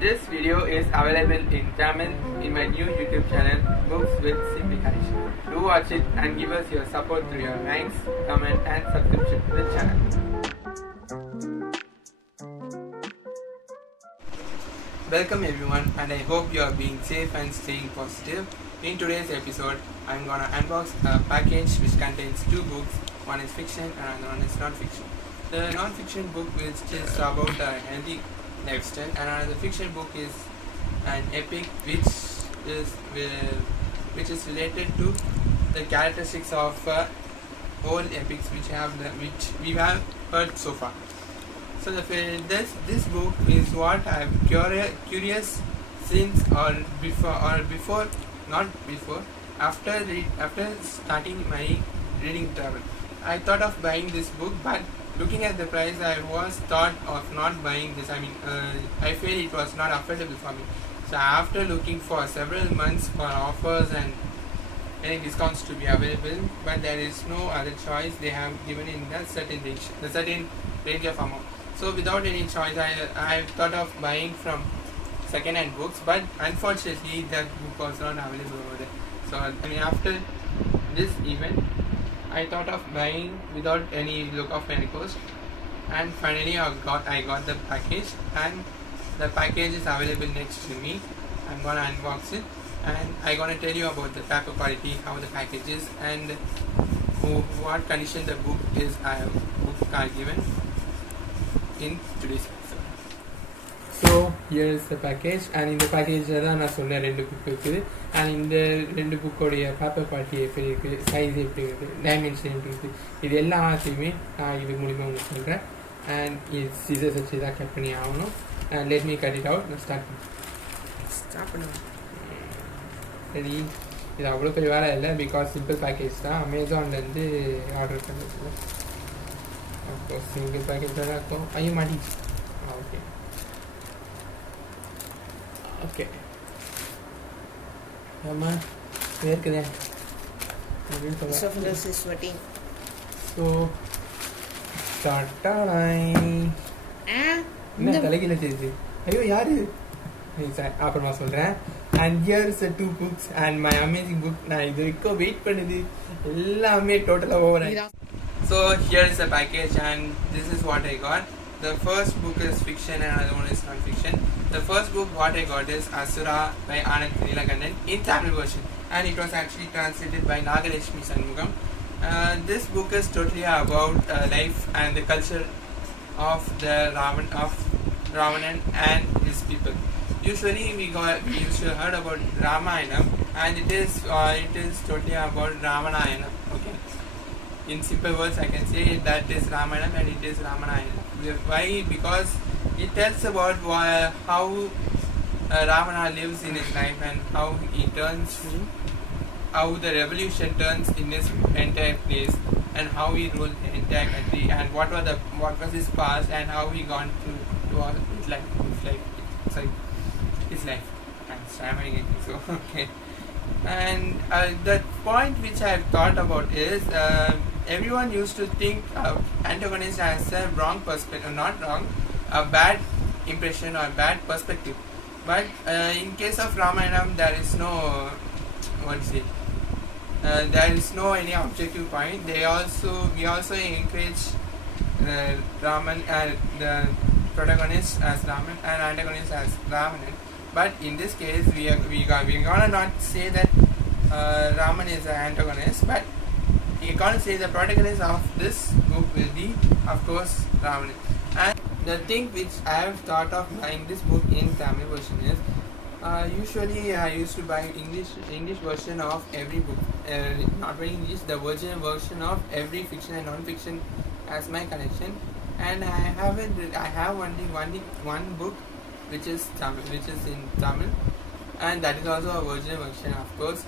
This video is available in Tamil in my new YouTube channel, Books with Simply Haryish. Do watch it and give us your support through your likes, comment and subscription to the channel. Welcome everyone, and I hope you are being safe and staying positive. In today's episode, I'm gonna unbox a package which contains two books. One is fiction and another one is non-fiction. The non-fiction book which is about a healthy lifestyle, and another fiction book is an epic which is related to the characteristics of all epics which we have heard so far. So this book is what I'm curious since after starting my reading travel. I thought of buying this book, but looking at the price, I was thought of not buying this. I feel it was not affordable for me. So after looking for several months for offers and any discounts to be available, but there is no other choice. They have given in the certain range of amount. So without any choice, I thought of buying from second-hand books, but unfortunately that book was not available over there. So after this event, I thought of buying without any look of any cost, and finally I got the package, and the package is available next to me. I'm gonna unbox it, and I'm gonna tell you about the paper quality, how the package is, and what condition the book are given in today's episode. So here is the package, and in the package தான் நான் சொன்ன ரெண்டு book இருக்குது, and இந்த ரெண்டு புக்கோடைய paper quality எப்படி இருக்குது, size எப்படி இருக்குது, டைமென்ஷன் எப்படி இருக்குது, இது எல்லாத்தையுமே நான் இது மூலிமா உங்களுக்கு சொல்கிறேன். அண்ட் இது சீசர்ஸ் வச்சு தான் கட் பண்ணி ஆகணும். And let me cut it out. நான் ஸ்டார்ட் பண்ணுவேன். சரி, இது அவ்வளோ பெரிய வேலை இல்லை, பிகாஸ் சிம்பிள் பேக்கேஜ் தான். அமேசான்லேருந்து ஆர்டர் பண்ணுறது. அப்கோர்ஸ் சிங்கிள் பேக்கேஜ் தான் இருக்கும். ஐயோ மாட்டி. ஓகே ஓகே ஆமாம் இருக்குதே அப்படின்னு சொல்லுவேன். ஸோ என்ன தலைகீழ செய்யுது? ஐயோ யாரு? அப்புறமா சொல்கிறேன். And here is two books and my amazing book. நான் இது வரைக்கும் வெயிட் பண்ணுது எல்லாமே டோட்டலாக ஓவர் ஆகி. So here is the package, and this is what I got. The first book is fiction and another one is non-fiction. The first book what I got is Asura by Anand Nilakandan in Tamil version, and it was actually translated by Nagalakshmi Shanmugam. This book is totally about life and the culture of the Ravanan and his people. Usually we used to heard about Ramayanam, and it is totally about Ramanayana. Okay. In simple words, I can say that is Ramayana and it is Ramanayana. Why? Because it tells about how Ravana lives in his life, and how the revolution turns in his entire place, and how he ruled the entire country, and what was his past, and how he gone to all his life. I'm stammering it, so okay. And the point which I have thought about is everyone used to think of antagonist as a wrong perspective, not wrong, a bad impression or bad perspective. But in case of Ramayanam, there is no there is no any objective point. We also encourage Raman, the protagonist as Raman and antagonist as Ravanan. But in this case, we're gonna not say that Raman is an antagonist, but we're gonna say the protagonist of this book will be, of course, Raman. And the thing which I have thought of buying this book in Tamil version is, usually I used to buy English version of every book, not very English, the original version of every fiction and non-fiction as my collection. And I have only one book which is in Tamil, and that is also a original version, of course.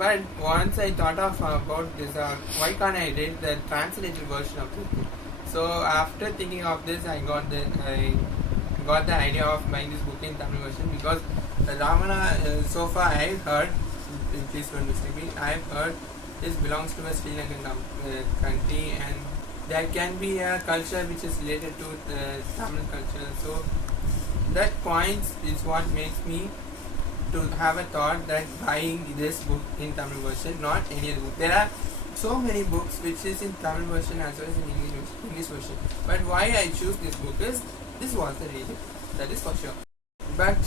But once I thought of about this, why can't I read the translated version of this book? So after thinking of this, I got the idea of buying this book in Tamil version, because Ramana, so far I heard, please don't mistake me, I have heard this belongs to a Sri Lankan country, and there can be a culture which is related to the Tamil culture. So that points is what makes me to have a thought that buying this book in Tamil version, not any other book. There are so many books which is in Tamil version as well as in English version. But why I choose this book is this was the reason. That is for sure. But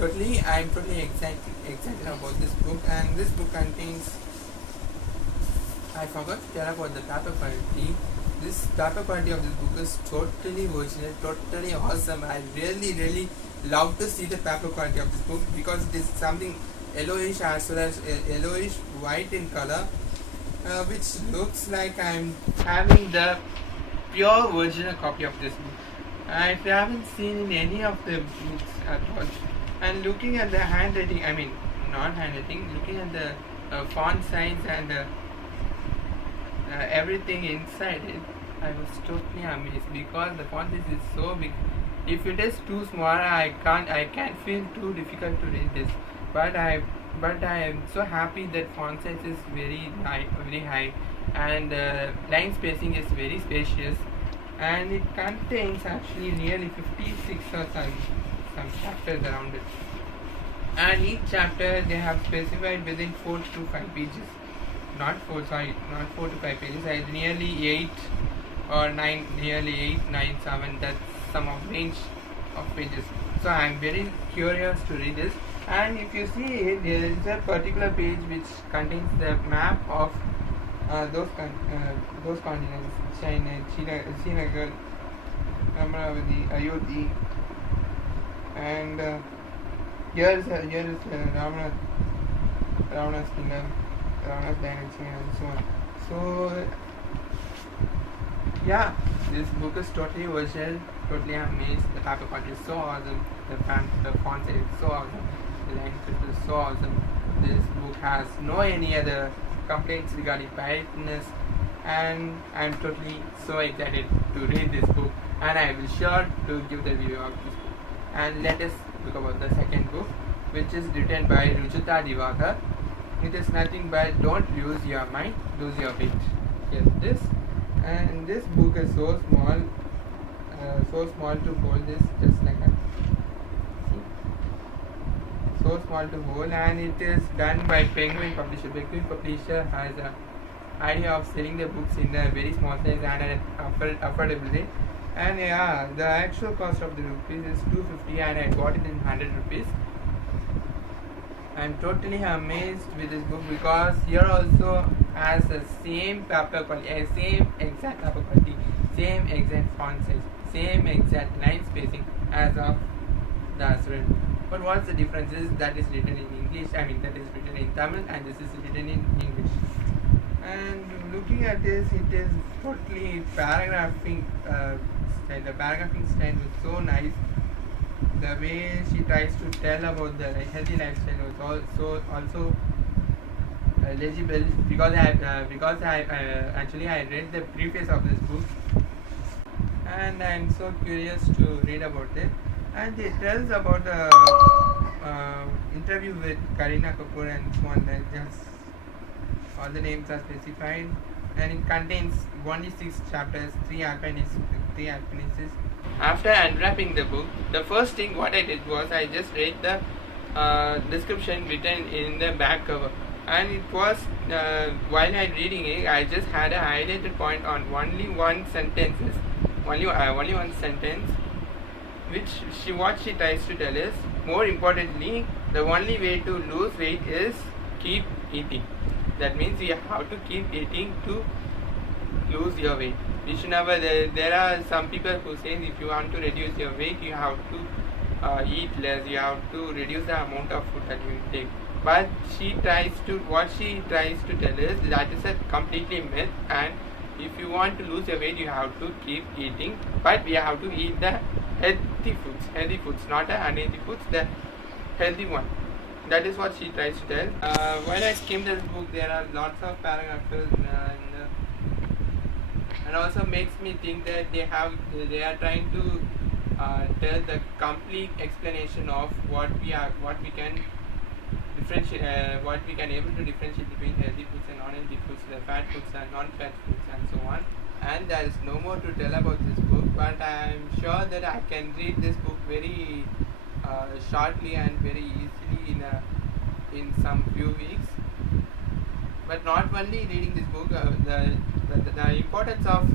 I am totally excited about this book, and this book contains. I forgot to tell about the paper quality. This paper quality of this book is totally original, totally awesome. I really love to see the paper quality of this book because it is something yellowish as well as yellowish white in color, which looks like I'm having the pure original copy of this book. I haven't seen in any of the books at all. And looking at the handwriting, I mean not handwriting, looking at the font size and everything inside it, I was totally amazed because the font size is so big. If it is too small, I can't feel too difficult to read this. But I am so happy that font size is very high, and line spacing is very spacious, and it contains actually nearly 56 or some chapters around it. And each chapter they have specified within 4 to 5 pages. Not 4 to 5 pages. Nearly 8 or 9, nearly 8, 9, 7. That's some of range of pages. So I am very curious to read this. And if you see it, there is a particular page which contains the map of those continents: China, Srinagar, Amravati, Ayodhya, and here is Ravana's kingdom, Ravana's dynasty, and so on. So yeah, this book is totally original, totally amazed. The paper quality is so awesome. The font size is so awesome. The line fit is so awesome. This book has no any other complaints regarding pirateness, and I am totally so excited to read this book, and I will sure to give the review of this book. And let us look about the second book, which is written by Rujuta Divakar. It is nothing but Don't Lose Your Mind, Lose Your Weight. Yes, this. And this book is so small to hold this, just like that. See? So small to hold, and it is done by Penguin Publisher. Penguin Publisher has a idea of selling the books in a very small size and at affordable rate. And yeah, the actual cost of the rupees is 250, and I bought it in 100 rupees. I'm totally amazed with this book because here also has the same paper quality, same exact paper quality, same exact font size, same exact line spacing as of the Asura book. But what's the difference is that is written in English, that is written in Tamil, and this is written in English. And looking at this, it is totally paragraphing style. The paragraphing style is so nice. The way she tries to tell about the healthy lifestyle was also legible because I actually I read the preface of this book, and I'm so curious to read about it. And it tells about interview with Kareena Kapoor and so on. Just all the names are specified, and it contains only 6 chapters, 3 appendices. After unwrapping the book, the first thing what I did was I just read the description written in the back cover, and it was while I reading it, I just had a highlighted point on only one sentence, which what she tries to tell is, more importantly, the only way to lose weight is keep eating. That means you have to keep eating to lose your weight. You should never. There are some people who say if you want to reduce your weight, you have to eat less. You have to reduce the amount of food that you take. But what she tries to tell is that is a completely myth. And if you want to lose your weight, you have to keep eating. But we have to eat the healthy foods, not the unhealthy foods. The healthy one. That is what she tries to tell. While I skimmed this book, there are lots of paragraphs and also makes me think that they are trying to tell the complete explanation of what we can able to differentiate between healthy foods and non-healthy foods, the fat foods and non-fat foods, and so on. And there is no more to tell about this book, but I am sure that I can read this book very shortly and very easily in some few weeks. But not only reading this book, the importance of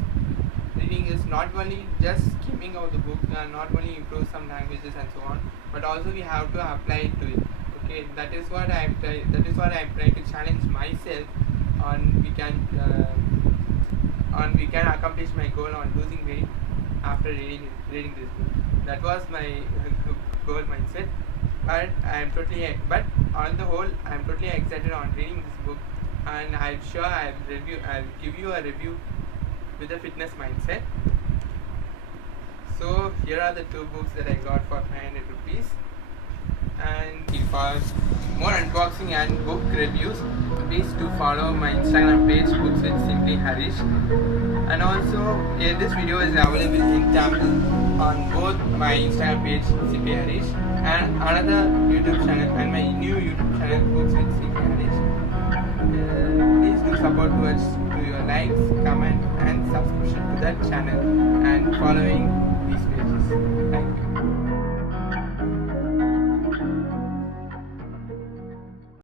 reading is not only just skimming out the book and not only improve some languages and so on, but also we have to apply it to it. Okay, that is what I'm trying to challenge myself on. We can accomplish my goal on losing weight after reading this book. That was my goal mindset. But on the whole, I'm totally excited on reading this book, and I'm sure I'll give you a review with a fitness mindset. So here are the two books that I got for 500 rupees. And for more unboxing and book reviews, please do follow my Instagram page, Books with Simply Haryish. And also, this video is available in Tamil on both my Instagram page, Simply Haryish, and another YouTube channel, and my new YouTube channel, Books with Simply Haryish. Please do support towards to your likes, comment, and subscription to that channel, and following